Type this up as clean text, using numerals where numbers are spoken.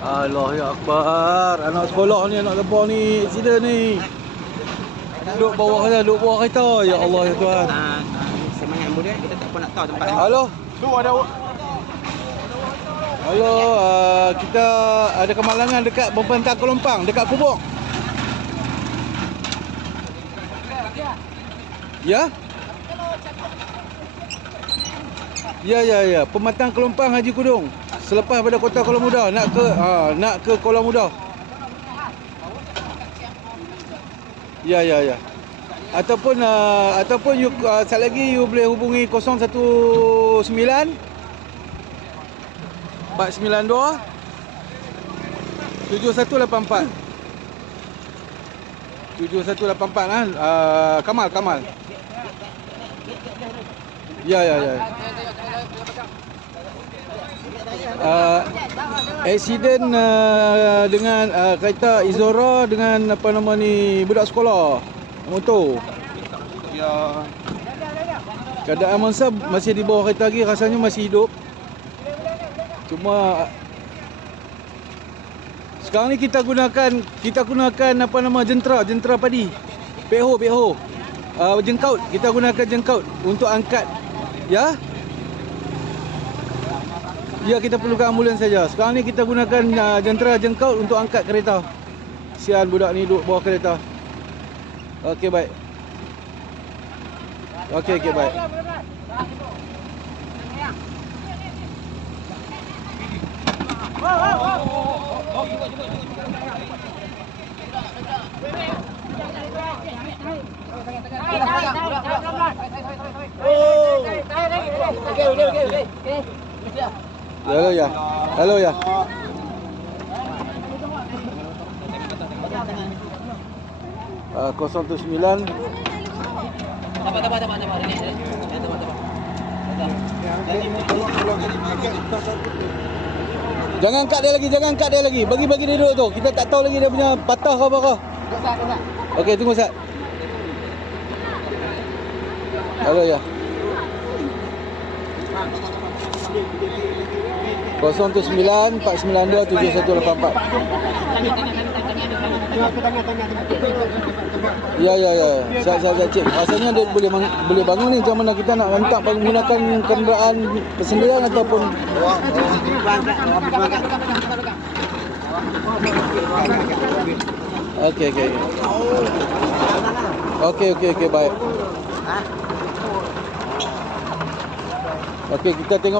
Allah ya Akbar. Anak sekolah ni, anak lebar ni, accident ni. Duduk bawah kereta. Ya Allah ya Tuhan. Semangat kemudian kita tak pernah tahu tempat ni. Halo. Halo, kita ada kemalangan dekat Pembentang Kelompang, dekat Kubuk. Ya? Ya. Pematang Kelompang Haji Kudung. Selepas pada Kota Kuala Muda nak ke Kuala Muda. Ya. Ataupun you sat lagi you boleh hubungi 019 492 7184. 7184 Kamal. Ya. Accident dengan kereta Izora dengan budak sekolah motor. Ya. Keadaan mangsa masih di bawah kereta lagi, rasanya masih hidup. Cuma sekarang ni kita gunakan jentera padi. Peho. Jengkaut, kita gunakan jengkaut untuk angkat. Ya? Ya, kita perlukan ambulans saja. Sekarang ni kita gunakan jentera jengkaut untuk angkat kereta. Sian budak ni duduk bawah kereta. Okey, baik. Okey, baik. Halo ya. 079. Jangan angkat dia lagi. Bagi dia duduk tu. Kita tak tahu lagi dia punya patah ke apa. Okey, tunggu Ustaz. Halo ya. 019 492 7184. Ya. Saya cek. Rasanya dia boleh bangun ni. Macam mana kita nak hantar menggunakan kenderaan persendirian ataupun Okey, baik. Okey, kita tengok.